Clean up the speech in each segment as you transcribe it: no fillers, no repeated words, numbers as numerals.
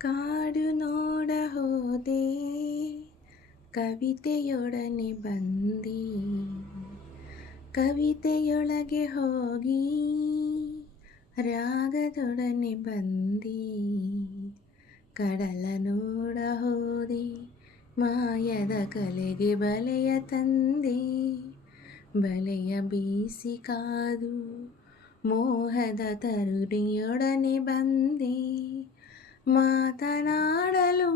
ಕಾಡು ನೋಡ ಹೋದೆ ಕವಿತೆಯೊಡನೆ ಬಂದೆ, ಕವಿತೆಯೊಳಗೆ ಹೋಗಿ ರಾಗದೊಡನೆ ಬಂದೆ. ಕಡಲ ನೋಡ ಹೋದೆ ಮಾಯದ ಕಲೆಗೆ ಬಲೆಯ ತಂದೆ, ಬಲೆಯ ಬೀಸಿ ಕಾದು ಮೋಹದ ತರುಣಿಯೊಡನೆ ಬಂದೆ. ಮಾತನಾಡಲು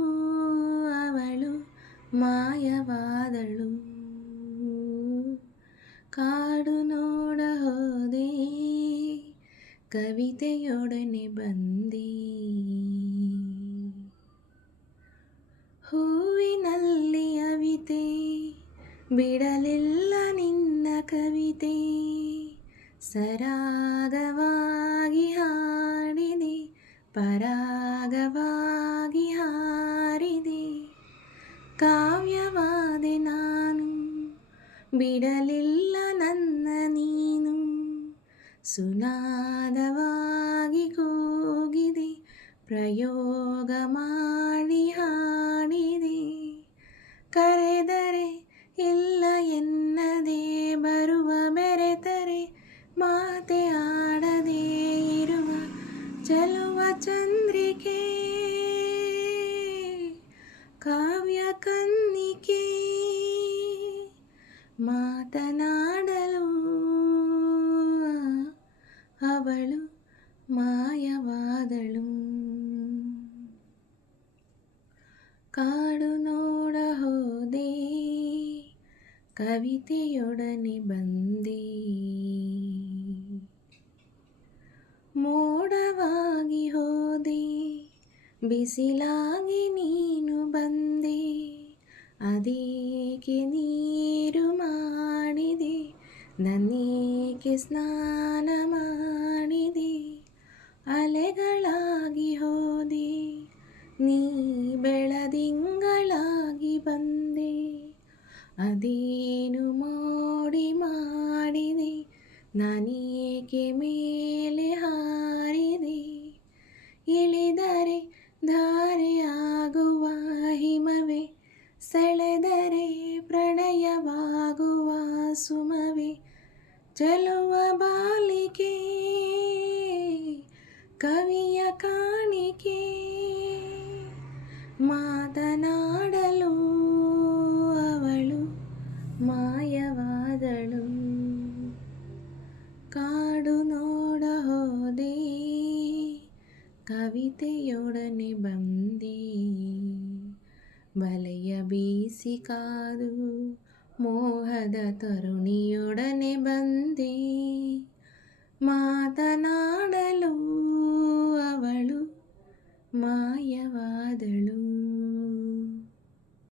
ಅವಳು ಮಾಯವಾದಳು, ಕಾಡು ನೋಡ ಹೋದೆ ಕವಿತೆಯೊಡನೆ ಬಂದೆ. ಹೂವಿನಲ್ಲಿ ಅವಿತೆ ಬಿಡಲಿಲ್ಲ ನಿನ್ನ ಕವಿತೆ, ಸರಾಗವಾಗಿ ಹಾಡಿದೆ ಪರಾಗವಾಗಿ ಹಾರಿದೆ. ಕಾವ್ಯವಾದೆ ನಾನು ಬಿಡಲಿಲ್ಲ ನನ್ನ ನೀನು, ಸುನಾದವಾಗಿ ಕೂಗಿದೆ ಪ್ರಯೋಗ ಮಾಡಿ ಹಾಡಿದೆ. ಕರೆದರೆ ಇಲ್ಲ ಎನ್ನದೆ ಬರುವ, ಬೆರೆತರೆ ಮಾತೆ ಆಡದೆ ಇರುವ ಚೆಲುವ ಚಂದ್ರಿಕೆ, ಕಾವ್ಯ ಕನ್ನಿಕೆ. ಮಾತನಾಡಲು ಅವಳು ಮಾಯವಾದಳು, ಕಾಡು ನೋಡ ಹೋದೆ ಕವಿತೆಯೊಡನೆ ಬಂದೆ. ಮೋಡವಾಗಿ ಹೋದೆ ಬಿಸಿಲಾಗಿ ನೀನು ಬಂದೆ, ಅದೇಕೆ ನೀರು ಮಾಡಿದೆ ನನ್ನೇಕೆ ಸ್ನಾನ ಮಾಡಿದೆ. ಅಲೆಗಳಾಗಿ ಹೋದೆ ನೀ ಬೆಳದಿಂಗಳಾಗಿ ಬಂದೆ, ಅದೇನು ಮೋಡಿ ಮಾಡಿದೆ ನಾನೇಕೆ ಮೇಲೆ ಹಾರಿದೆ. ಇಳಿದರೆ ಧಾರೆಯಾಗುವ ಹಿಮವೇ, ಸೆಳೆದರೆ ಪ್ರಣಯವಾಗುವ ಸುಮವೇ, ಚೆಲುವ ಬಾಲಿಕೆ ಕವಿಯ ಕಾಣಿಕೆ. ಮಾತನಾಡಲು ಅವಳು ಮಾಯವಾದಳು, ಕಾಡು ನೋಡ ಹೋದೆ ಕವಿತೆಯೊಡನೆ ಬಂದೆ. ಬಲೆಯ ಬೀಸಿ ಕಾದು ಮೋಹದ ತರುಣಿಯೊಡನೆ ಬಂದೆ. ಮಾತನಾಡಲು ಅವಳು ಮಾಯವಾದಳು.